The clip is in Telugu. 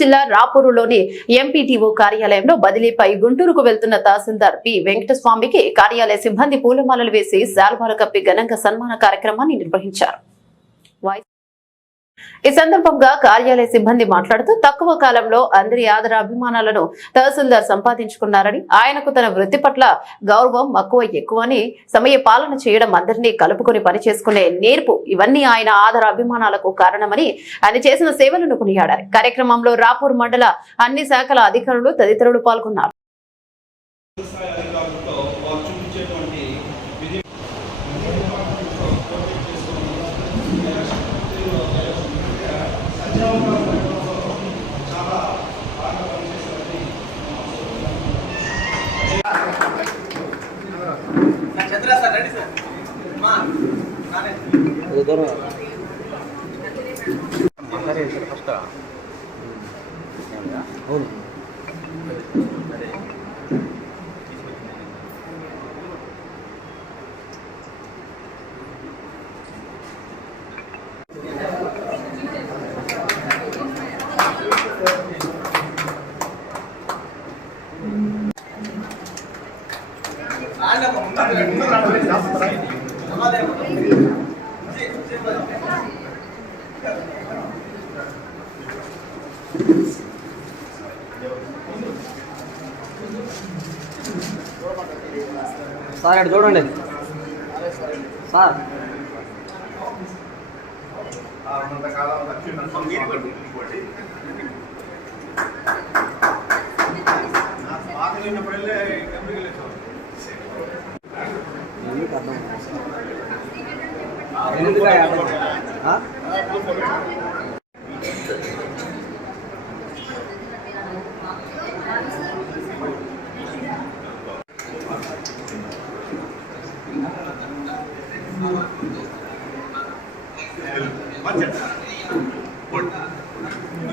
జిల్లా రాపూరులోని ఎంపీటీఓ కార్యాలయంలో బదిలీపై గుంటూరుకు వెళ్తున్న తహసీల్దార్ పి వెంకటస్వామికి కార్యాలయ సిబ్బంది పూలమాలలు వేసి శాల్వాలు కప్పి ఘనంగా సన్మాన కార్యక్రమాన్ని నిర్వహించారు. ఈ సందర్భంగా కార్యాలయ సిబ్బంది మాట్లాడుతూ తక్కువ కాలంలో అందరి ఆదర అభిమానాలను తహసీల్దార్ సంపాదించుకున్నారని, ఆయనకు తన వృత్తి పట్ల గౌరవం మక్కువ ఎక్కువని, సమయ పాలన చేయడం, అందరినీ కలుపుకొని పనిచేసుకునే నేర్పు ఇవన్నీ ఆయన ఆదర అభిమానాలకు కారణమని ఆయన చేసిన సేవలను కొనియాడారు. కార్యక్రమంలో రాపూర్ మండల అన్ని శాఖల అధికారులు తదితరులు పాల్గొన్నారు. సార్ అటు చూడండి సార్. Budget.